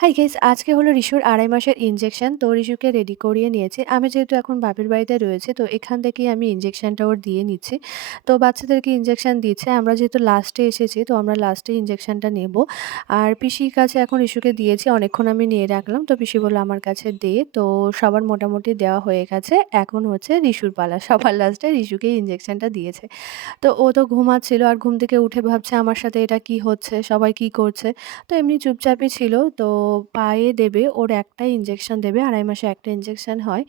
Hi guys, আজকে হলো রিশুর ২.৫ মাসের ইনজেকশন। তো রিশুকে রেডি করিয়ে নিয়েছি। আমি যেহেতু এখন বাপের বাড়িতে রয়েছি, তো এখান থেকেই আমি ইনজেকশনটা ওর দিয়ে নিচ্ছি। তো বাচ্চাদেরকে ইনজেকশন দিচ্ছে। আমরা যেহেতু লাস্টে এসেছি, তো আমরা লাস্টে ইনজেকশনটা নেব। আর পিসির কাছে এখন রিশুকে দিয়েছি। অনেকক্ষণ আমি নিয়ে রাখলাম। তো পিসি বলল, "আমার কাছে দে।" তো সবার মোটামুটি দেওয়া হয়ে গেছে। এখন হচ্ছে রিশুর পালা। সবার লাস্টে রিশুকেই ইনজেকশনটা দিয়েছে। তো ও তো ঘুমাচ্ছিল আর ঘুম থেকে উঠে ভাবছে আমার সাথে এটা কি হচ্ছে? সবাই কি করছে? তো এমনি চুপচাপই ছিল। তো পায়ে দেবে, ওর একটাই ইনজেকশন দেবে। ২.৫ মাসে একটা ইনজেকশন হয়।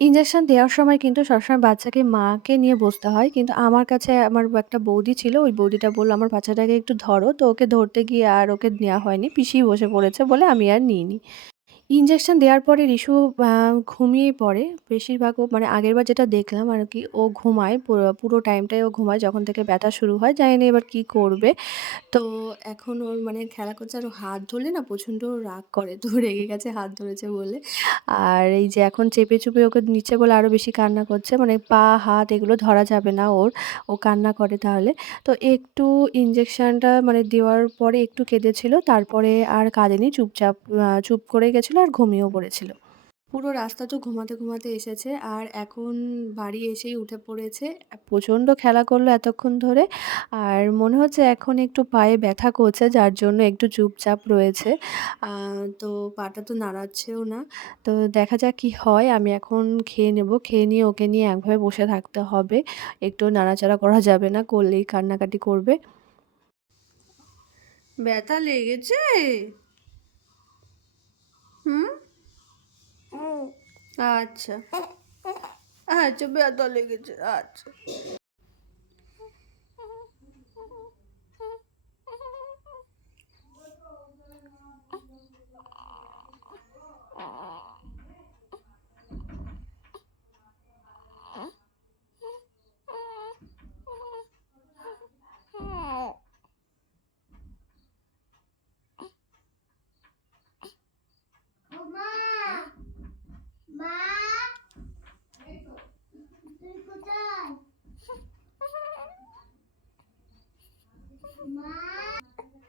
ইনজেকশন দেওয়ার সময় কিন্তু সবসময় বাচ্চাকে মাকে নিয়ে বসতে হয়। কিন্তু আমার কাছে আমার একটা বৌদি ছিল। ওই বৌদিটা বলল, "আমার বাচ্চাটাকে একটু ধরো।" তো ওকে ধরতে গিয়ে আর ওকে নেওয়া হয়নি। পিসিই বসে পড়েছে বলে আমি আর নিইনি। ইনজেকশন দেওয়ার পরে রিশু আ ঘুমিয়েই পড়ে। বেশিরভাগ ও মানে আগেরবার যেটা দেখলাম আরকি, ও ঘুমায় পুরো টাইমটাই ও ঘুমায় যখন থেকে ব্যথা শুরু হয়। জানি না এবার কি করবে। তো এখন ওর মানে খেলা করছে আর ও হাত ধরলে না প্রচণ্ড রাগ করে। তো রেগে গেছে হাত ধরেছে বলে। আর এই যে এখন চেপে ওকে নিচ্ছে বলে আরো বেশি কান্না করছে। মানে পা, হাত এগুলো ধরা যাবে না ওর। ও কান্না করে তাহলে। তো একটু ইনজেকশনটা মানে দেওয়ার পরে একটু কেঁদেছিল। তারপরে আর কাঁদেনি। চুপ করে গেছিল আর ঘুমিয়েও পড়েছিল। পুরো রাস্তা তো ঘুমাতে এসেছে আর এখন বাড়ি এসেই উঠে পড়েছে। প্রচণ্ড খেলা করলো এতক্ষণ ধরে। আর মনে হচ্ছে এখন একটু পায়ে ব্যথা করছে, যার জন্য একটু চুপচাপ রয়েছে। আ তো পাটা তো নাড়াচ্ছেও না। তো দেখা যাক কি হয়। আমি এখন খেয়ে নেব। খেয়ে নিয়ে ওকে নিয়ে একভাবে বসে থাকতে হবে। একটু নাড়াচাড়া করা যাবে না, করলেই কান্নাকাটি করবে। ব্যথা লেগেছে? হুম? আচ্ছা। আচ্ছা, ব্যথা লেগেছে। আচ্ছা। মা, মা, তুই কোথায়? মা,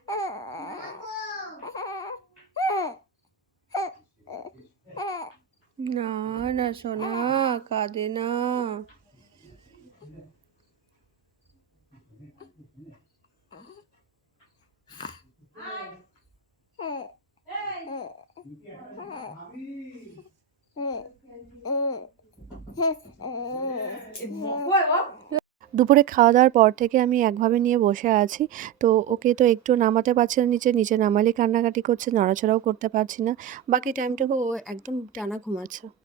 মা না, না সোনা, কাঁদে না। দুপুরে খাওয়া-দাওয়ার পর থেকে আমি একভাবে নিয়ে বসে আছি। তো ওকে তো একটু নামাতে পারছি না নিচে, নিচে নামালেই কান্নাকাটি করছে, নড়াচড়াও করতে পারছি না। বাকি টাইমটুকু ও একদম টানা ঘুমাচ্ছে।